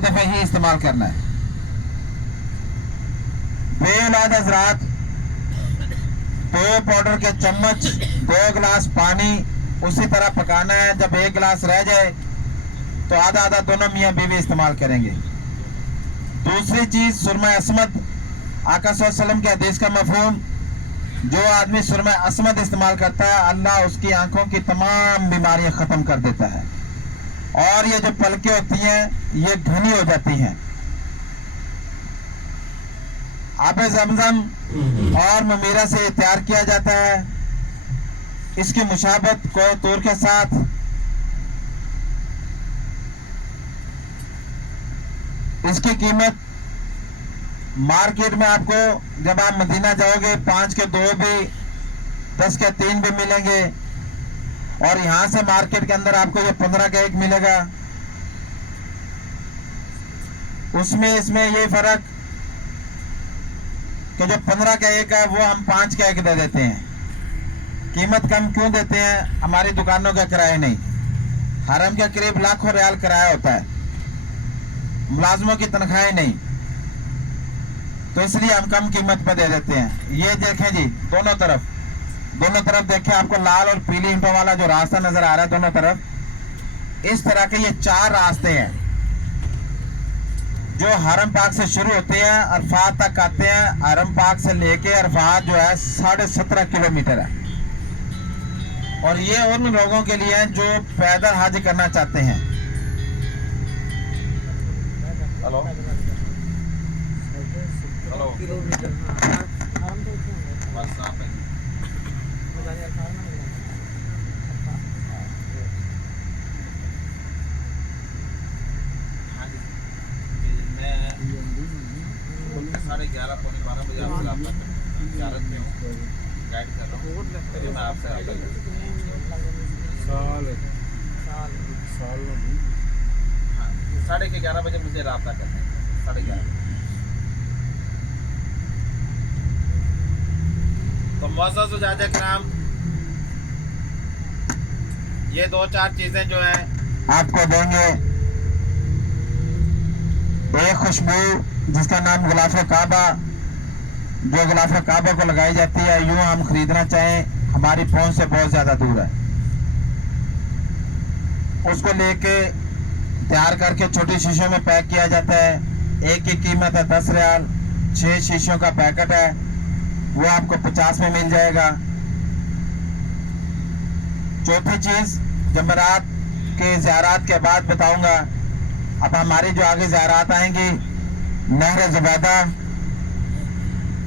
दफे ही इस्तेमाल करना है। बेऔलाद हजरात, 2 पाउडर के चम्मच 2 गिलास पानी उसी तरह पकाना है। जब 1 गिलास रह जाए तो आधा आधा दोनों मियाँ बीवी इस्तेमाल करेंगे। दूसरी चीज सुरमा असमद, आका सल्लल्लाहु अलैहि वसल्लम के हदीस का मफहूम, जो आदमी सुरमा असमद इस्तेमाल करता है अल्लाह उसकी आंखों की तमाम बीमारियां खत्म कर देता है और ये जो पलकें होती हैं ये घनी हो जाती हैं। आबे ज़मज़म और ममीरा से तैयार किया जाता है। इसकी मुशाबत कोय तूर के साथ इसकी कीमत मार्केट में आपको जब आप मदीना जाओगे 5 के 2 भी 10 के 3 भी मिलेंगे और यहां से मार्केट के अंदर आपको ये 15 का 1 मिलेगा। उसमें इसमें ये फर्क कि जो 15 का 1 है वो हम 5 का 1 दे देते हैं। कीमत कम क्यों देते हैं? हमारी दुकानों का किराया नहीं, हरम के करीब लाखों रियाल किराया होता है, मुलाजमों की तनख्वाहें नहीं, तो इसलिए हम कम कीमत पर दे देते हैं। ये देखें जी, दोनों तरफ देखें, आपको लाल और पीली ईंटों वाला जो रास्ता नजर आ रहा है दोनों तरफ, इस तरह के ये 4 रास्ते हैं जो हरम पाक से शुरू होते हैं, अरफात तक आते हैं। हरम पाक से लेके अरफात जो है 17.5 किलोमीटर है और ये उन लोगों के लिए हैं जो पैदल हज करना चाहते हैं। हेलो मैं 11:30 पौने 12 बजे आपसे रब्ता ज़ियारत में हूँ, गाइड कर रहा हूँ, फिर मैं आपसे रब्ता साल हाँ 11:30 बजे मुझे रब्ता करना है, 11:30। तो मुअज़्ज़ज़ उज़ाज़ किराम, ये 2-4 चीज़ें जो हैं आपको देंगे। एक खुशबू जिसका नाम गुलाफ़े काबा, जो गुलाफ़े काबा को लगाई जाती है, यूं हम खरीदना चाहें हमारी पहुंच से बहुत ज़्यादा दूर है। उसको लेके तैयार करके छोटी शीशों में पैक किया जाता है। एक की कीमत है 10 रियाल, 6 शीशों का पैकेट है, वो आपको 50 में मिल जाएगा। चौथी चीज जमरात के ज़ियारत के बाद बताऊंगा। अब हमारी जो आगे ज़ियारत आएंगी, नहर ज़ुबैदा,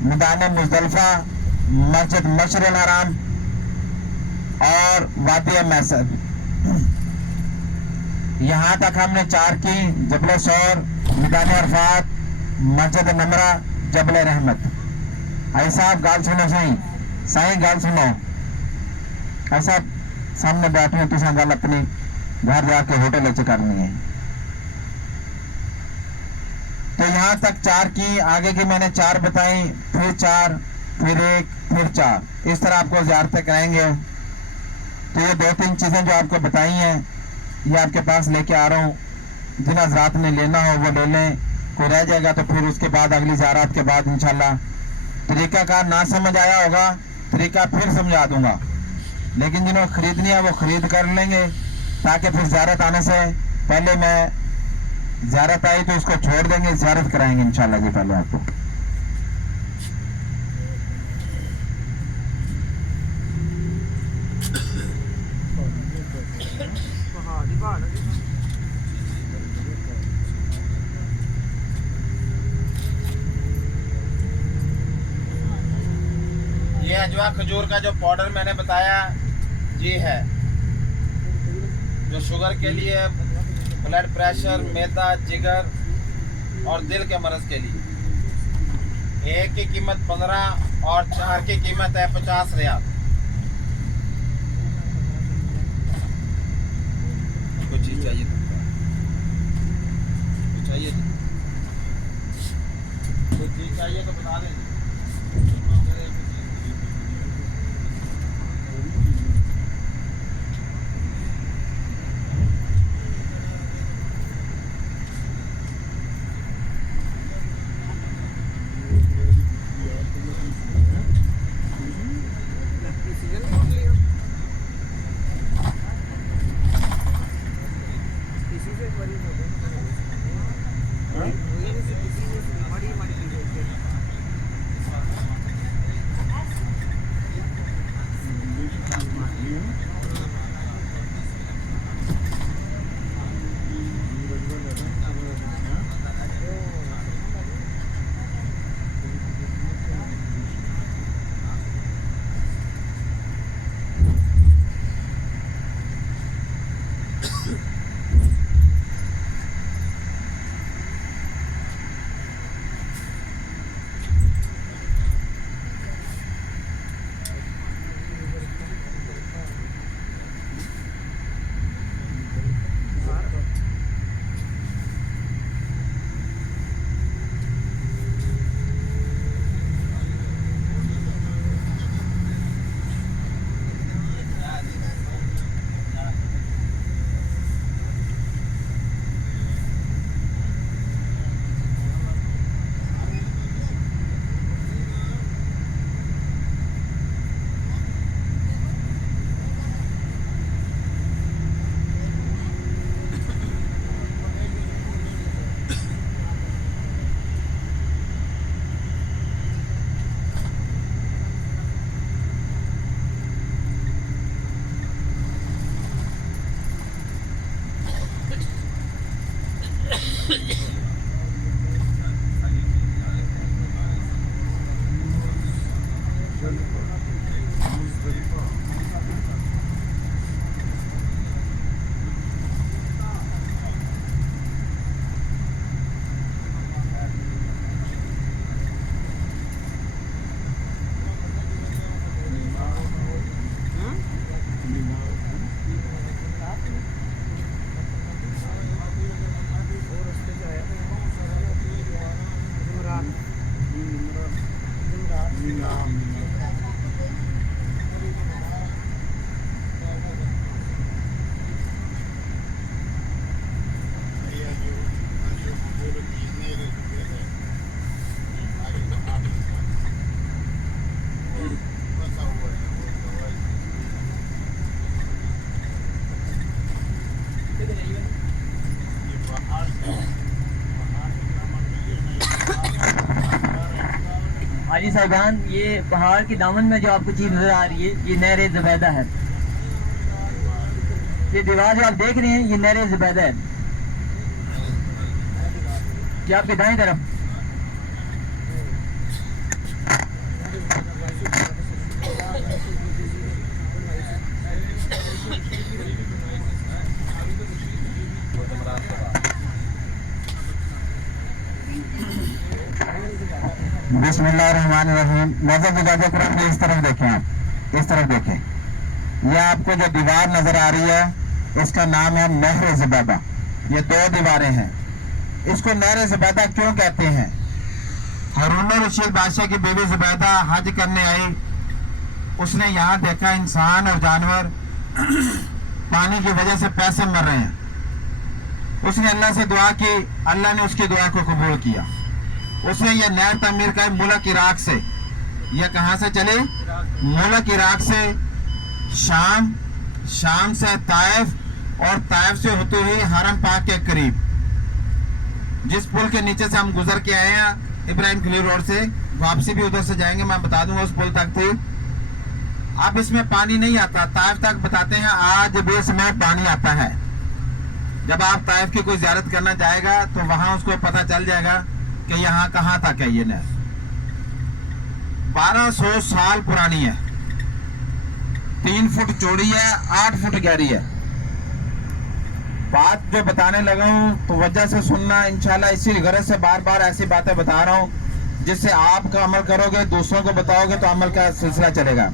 मैदान मुज़दलिफ़ा, मस्जिद मशरिल हराम और वादी मैसर, यहाँ तक हमने 4 की। जबल सौर, मैदान अरफात, मस्जिद नमरा, जबल रहमत। ऐसा आप गाल सुनो सही गाल सुनो। ऐसा सामने बैठे हैं, तुझे गल अपनी घर जाके होटल च करनी है। तो यहाँ तक 4 की, आगे की मैंने 4 बताई, फिर 4, फिर 1, फिर 4, इस तरह आपको ज़ियारतें कराएंगे। तो ये 2-3 चीज़ें जो आपको बताई हैं ये आपके पास लेके आ रहा हूँ। जिन हज़रात ने लेना हो वो ले लें, कोई रह जाएगा तो फिर उसके बाद अगली ज़ियारत के बाद इंशाल्लाह तरीका का ना समझ आया होगा, तरीका फिर समझा दूंगा। लेकिन जिन्होंने खरीदनी है वो खरीद कर लेंगे, ताकि फिर ज़ियारत आने से पहले, मैं ज़ियारत आई तो उसको छोड़ देंगे, ज़ियारत कराएंगे इंशाल्लाह जी पहले आपको। ये अजवा खजूर का जो पाउडर मैंने बताया ये है, जो शुगर के लिए, ब्लड प्रेशर, मैदा, जिगर और दिल के मर्ज के लिए। एक की कीमत 15 और 4 की कीमत है 50 रियाल। कुछ चीज चाहिए तो बता दें। हाजी साहबान, ये पहाड़ के दामन में जो आपको चीज नजर आ रही है, ये नहर ज़ुबैदा है। ये दीवार जो आप देख रहे हैं, ये नहर ज़ुबैदा है। ये आपके दाएं तरफ बिस्मिल्लाहिर्रहमानिर्रहीम। नजर गुजारे कुरान में इस तरफ देखें, आप इस तरफ देखें। यह आपको जो दीवार नजर आ रही है, इसका नाम है नहर ज़ुबैदा। ये दो दीवारें हैं। इसको नहर ज़ुबैदा क्यों कहते हैं? हारून रशीद बादशाह की बीवी ज़ुबैदा हज करने आई। उसने यहाँ देखा इंसान और जानवर पानी की वजह से प्यासे मर रहे हैं। उसने अल्लाह से दुआ की, अल्लाह ने उसकी दुआ को कबूल किया। उसने यह नहर तमीर का मुल्क इराक से, यह कहाँ से चले? मुल्क इराक से शाम, शाम से ताइफ, और ताइफ से होते हुए हरम पाक के करीब, जिस पुल के नीचे से हम गुजर के आए हैं इब्राहिम खलील रोड से, वापसी भी उधर से जाएंगे, मैं बता दूंगा उस पुल तक थी। अब इसमें पानी नहीं आता। ताइफ तक बताते हैं आज भी इसमें पानी आता है। जब आप ताइफ की कोई ज़ियारत करना जाएगा तो वहां उसको पता चल जाएगा कि यहाँ कहाँ तक है ये नहर। 1200 साल पुरानी है, 3 फुट चौड़ी है, 8 फुट गहरी है। बात जो बताने लगा हूँ तो वजह से सुनना इंशाल्लाह। इसी गरज से बार बार ऐसी बातें बता रहा हूँ जिससे आप का अमल करोगे, दूसरों को बताओगे तो अमल का सिलसिला चलेगा।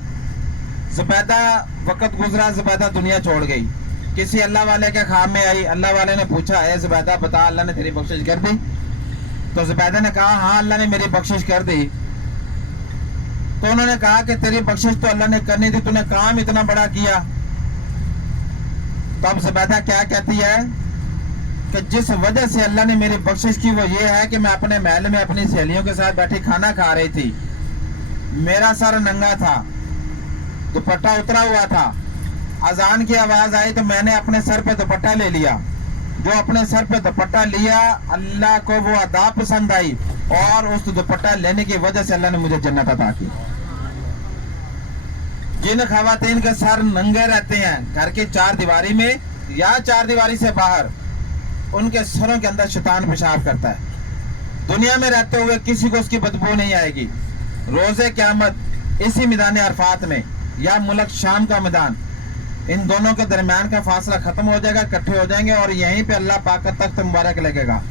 ज़ुबैदा वक्त गुजरा, ज़ुबैदा दुनिया छोड़ गई। किसी अल्लाह वाले के ख्वाब में आई। अल्लाह वाले ने पूछा, है ज़ुबैदा बता, अल्लाह ने तेरी बख्शिश कर दी? तो ज़ुबैदा ने कहा, हाँ अल्लाह ने मेरी बख्शिश कर दी। तो उन्होंने कहा कि तेरी बख्शिश तो अल्लाह ने करनी थी, तूने काम इतना बड़ा किया। तो अब ज़ुबैदा क्या कहती है कि जिस वजह से अल्लाह ने मेरी बख्शिश की वो ये है कि मैं अपने महल में अपनी सहेलियों के साथ बैठी खाना खा रही थी। मेरा सर नंगा था, दुपट्टा उतरा हुआ था। अजान की आवाज आई तो मैंने अपने सर पे दुपट्टा ले लिया। जो अपने सर पे दुपट्टा लिया, अल्लाह को वो अदा पसंद आई, और उस दुपट्टा लेने की वजह से अल्लाह ने मुझे जन्नत अता की। जिन खवातीन के सर नंगे रहते हैं घर की चार दीवारी में या चार दीवारी से बाहर, उनके सरों के अंदर शैतान पेशाब करता है। दुनिया में रहते हुए किसी को उसकी बदबू नहीं आएगी। रोजे क़यामत इसी मैदान अरफात में या मुल्क शाम का मैदान, इन दोनों के दरमियान का फासला खत्म हो जाएगा, इकट्ठे हो जाएंगे और यहीं पे अल्लाह पाक का तख्त मुबारक लगेगा।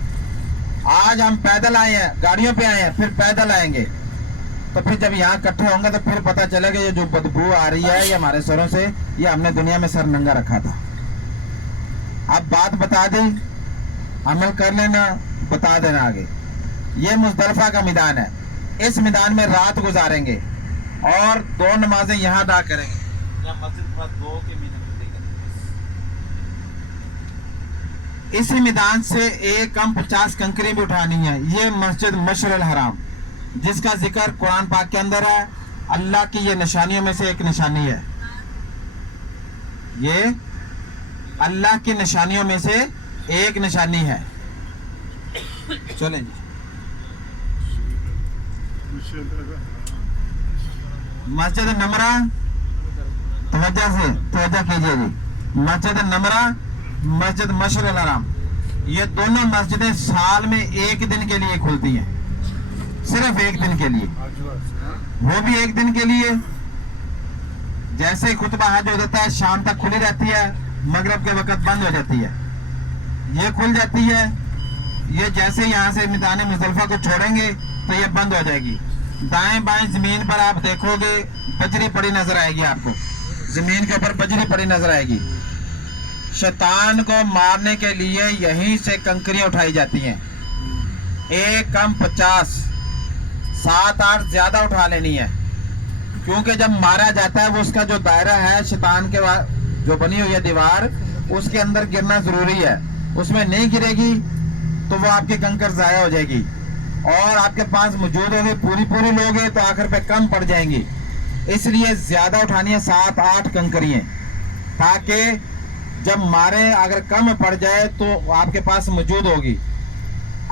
आज हम पैदल आए हैं, गाड़ियों पे आए हैं, फिर पैदल आएंगे, तो फिर जब यहाँ इकट्ठे होंगे तो फिर पता चलेगा ये जो बदबू आ रही है ये हमारे सरों से, ये हमने दुनिया में सर नंगा रखा था। अब बात बता दी, अमल कर लेना, बता देना आगे। ये मुज़दलिफ़ा का मैदान है। इस मैदान में रात गुजारेंगे और 2 नमाजें यहाँ अदा करेंगे। इसी मैदान से एक कम 50 कंकरी भी उठानी है। ये मस्जिद मशअरुल हराम, जिसका जिक्र कुरान पाक के अंदर है, अल्लाह की ये निशानियों में से एक निशानी है। ये अल्लाह की निशानियों में से एक निशानी है। चलें जी, मस्जिद नमरा, तवज्जो कीजिए जी। मस्जिद नमरा, मस्जिद मशअरुल हराम, ये दोनों मस्जिदें साल में एक दिन के लिए खुलती हैं, सिर्फ एक दिन के लिए, वो भी एक दिन के लिए। जैसे खुतबा हज हो जाता है शाम तक खुली रहती है, मगरिब के वक्त बंद हो जाती है, ये खुल जाती है। ये जैसे यहाँ से मैदान मुजदलिफा को छोड़ेंगे तो ये बंद हो जाएगी। दाएं बाएं जमीन पर आप देखोगे बजरी पड़ी नजर आएगी, आपको जमीन के ऊपर बजरी पड़ी नजर आएगी। शैतान को मारने के लिए यहीं से कंकरियां उठाई जाती हैं, एक कम 50, 7-8 ज्यादा उठा लेनी है, क्योंकि जब मारा जाता है वो उसका जो दायरा है शैतान के जो बनी हुई है दीवार, उसके अंदर गिरना जरूरी है। उसमें नहीं गिरेगी तो वो आपकी कंकर जाया हो जाएगी और आपके पास मौजूद होगी पूरी लोगे तो आखिर पे कम पड़ जाएंगी। इसलिए ज्यादा उठानी है, 7-8 कंकरियां, ताकि जब मारे अगर कम पड़ जाए तो आपके पास मौजूद होगी।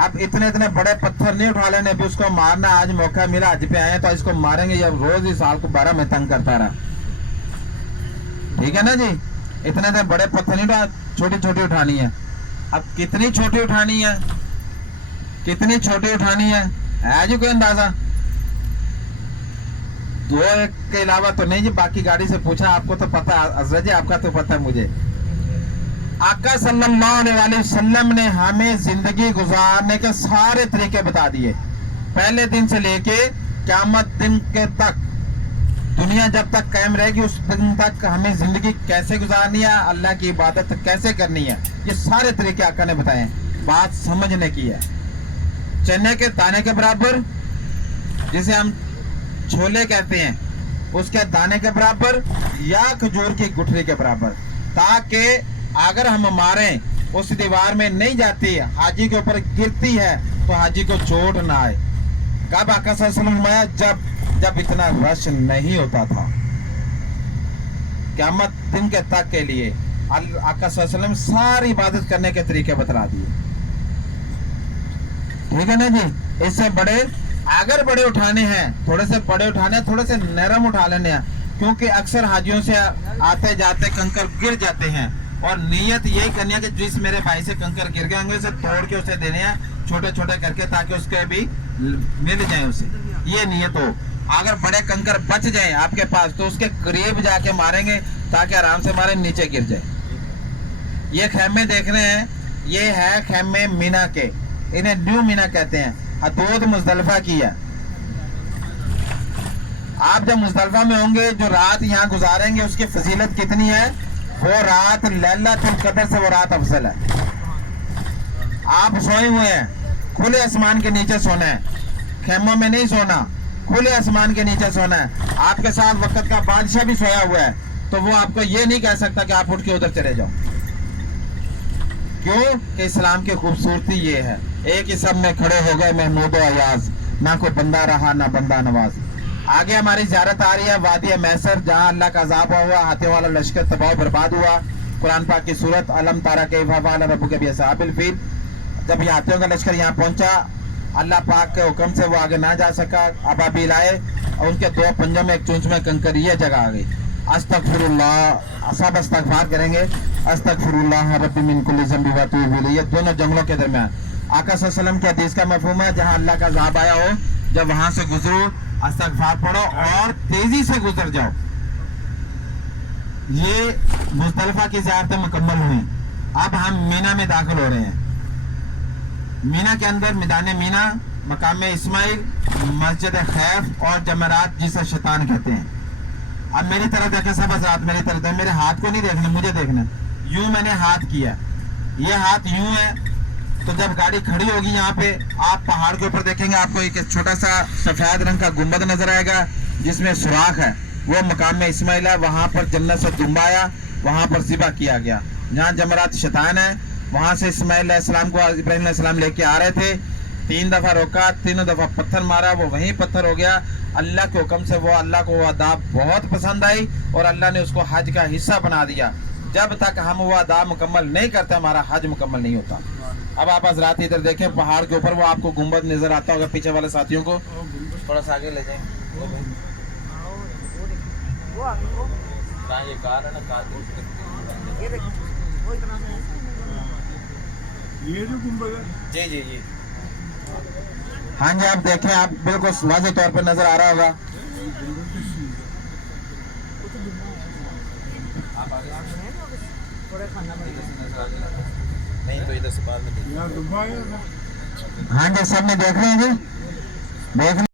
अब इतने बड़े पत्थर नहीं उठा लेने, अभी उसको मारना आज मौका मिला, हज पे आए तो इसको मारेंगे, जब रोज ही साल को 12 में तंग करता रहा। ठीक है ना जी, इतने बड़े पत्थर नहीं उठा, छोटी उठानी है। अब कितनी छोटी उठानी है, कितनी छोटी उठानी है जी कोई अंदाजा? 2 के अलावा तो नहीं जी, बाकी गाड़ी से पूछा, आपको तो पता अजरा जी, आपका तो पता है मुझे। आका सल्लल्लाहु अलैहि वसल्लम ने हमें जिंदगी गुजारने के सारे तरीके बता दिए, पहले दिन से लेके क़यामत दिन के तक। दुनिया जब तक कायम रहेगी उस दिन तक हमें जिंदगी कैसे गुजारनी है, अल्लाह की इबादत कैसे करनी है, ये सारे तरीके आका ने बताए। बात समझने की है। चने के दाने के बराबर, जिसे हम छोले कहते हैं, उसके दाने के बराबर या खजूर की गुठली के बराबर, ताकि अगर हम मारें उस दीवार में नहीं जाती, हाजी के ऊपर गिरती है तो हाजी को चोट ना आए। कब आका सल्लल्लाहु अलैहि वसल्लम? जब इतना रश नहीं होता था। क़यामत दिन के तक के लिए आका सल्लल्लाहु अलैहि वसल्लम सारी इबादत करने के तरीके बतला दिए। ठीक है ना जी। इससे बड़े, अगर बड़े उठाने हैं, थोड़े से बड़े उठाने हैं, थोड़े से नरम उठा लेने हैं, क्योंकि अक्सर हाजियों से आते जाते कंकर गिर जाते हैं और नियत यही करनी है कि जिस मेरे भाई से कंकर गिर गए होंगे उसे तोड़ के उसे देने हैं, छोटे छोटे करके, ताकि उसके भी मिल जाए उसे, ये नियत हो। अगर बड़े कंकर बच जाए आपके पास तो उसके करीब जाके मारेंगे ताकि आराम से मारे, नीचे गिर जाए। ये खेमे देख रहे हैं, ये है खेमे मीना के, इन्हें न्यू मीना कहते हैं। हदूद मुजदलिफा की है। आप जब मुजदलिफा में होंगे, जो रात यहाँ गुजारेंगे उसकी फजीलत कितनी है, वो रात लैलतुल कदर से वो रात अफजल है। आप सोए हुए हैं, खुले आसमान के नीचे सोना है, खेमों में नहीं सोना, खुले आसमान के नीचे सोना है। आपके साथ वक्त का बादशाह भी सोया हुआ है, तो वो आपको ये नहीं कह सकता कि आप उठ के उधर चले जाओ। क्यों? कि इस्लाम की खूबसूरती ये है, एक ही सब में खड़े हो गए महमूद अयाज, ना कोई बंदा रहा ना बंदा नवाज। आगे हमारी ज़ियारत आ रही है वादी मैसर, जहाँ अल्लाह का अज़ाब हुआ, हाथियों वाला लश्कर तबाह बर्बाद हुआ। कुरान पाक की सूरत अलम तारा कैफ़ फ़अल रब्बुका बिअस्हाबिल फील, जब ये हाथियों का लश्कर यहाँ पहुंचा, अल्लाह पाक के हुक्म से वो आगे ना जा सका, अबाबील आए और उनके 2 पंजों में एक चूंच में कंकर, ये जगह आ गई। अस्तगफिरुल्लाह, सब इस्तगफार करेंगे, अस्तगफिरुल्लाह रब्बी मिन कुल्ली ज़ंबि व अतूबु इलैह। ये दोनों जंगलों के दरमियान आका सल्लल्लाहु अलैहि वसल्लम के हदीस का मफ़हूम है, जहाँ अल्लाह का अज़ाब आया हो, जब वहां से गुजरो इस्तगफार पढ़ो और तेजी से गुजर जाओ। ये मुज़दलिफा की ज़ियारतें मुकम्मल हुई। अब हम मीना में दाखिल हो रहे हैं। मीना के अंदर मैदान मीना, मकाम इस्माइल, मस्जिद खैफ और जमरात, जिसे शैतान कहते हैं। अब मेरी तरफ देखें सब हज़रात, मेरी तरफ देखें, मेरे हाथ को नहीं देखना, मुझे देखना। यूं मैंने हाथ किया, ये हाथ यूं है। तो जब गाड़ी खड़ी होगी यहाँ पे, आप पहाड़ के ऊपर देखेंगे, आपको एक छोटा सा सफेद रंग का गुंबद नजर आएगा जिसमें सुराख है, वो मकाम में इस्माइल है। वहां पर जन्नत से दुम्बा आया, वहां पर ज़िबा किया गया। जहाँ जमरात शैतान है, वहां से इस्माइल अलैहिस्सलाम को इब्राहीम अलैहिस्सलाम लेके आ रहे थे, 3 दफा रोका, 3 दफा पत्थर मारा, वो वहीं पत्थर हो गया। अल्लाह के हुक्म से वो, अल्लाह को वो अदाब बहुत पसंद आई और अल्लाह ने उसको हज का हिस्सा बना दिया। जब तक हम वो अदाब मुकम्मल नहीं करते, हमारा हज मुकम्मल नहीं होता। अब आप हज़रात इधर देखें, पहाड़ के ऊपर वो आपको गुंबद नजर आता होगा। पीछे वाले साथियों को थोड़ा सा आगे ले जाएं। ये जो गुंबद है, जी जी जी। हाँ जी, आप देखें, आप बिल्कुल वाज़े तौर पर नजर आ रहा होगा। नहीं तो इधर से बाद में देखिए। यहाँ गुफा है। हाँ जी, सब में देख रहे हैं जी, देख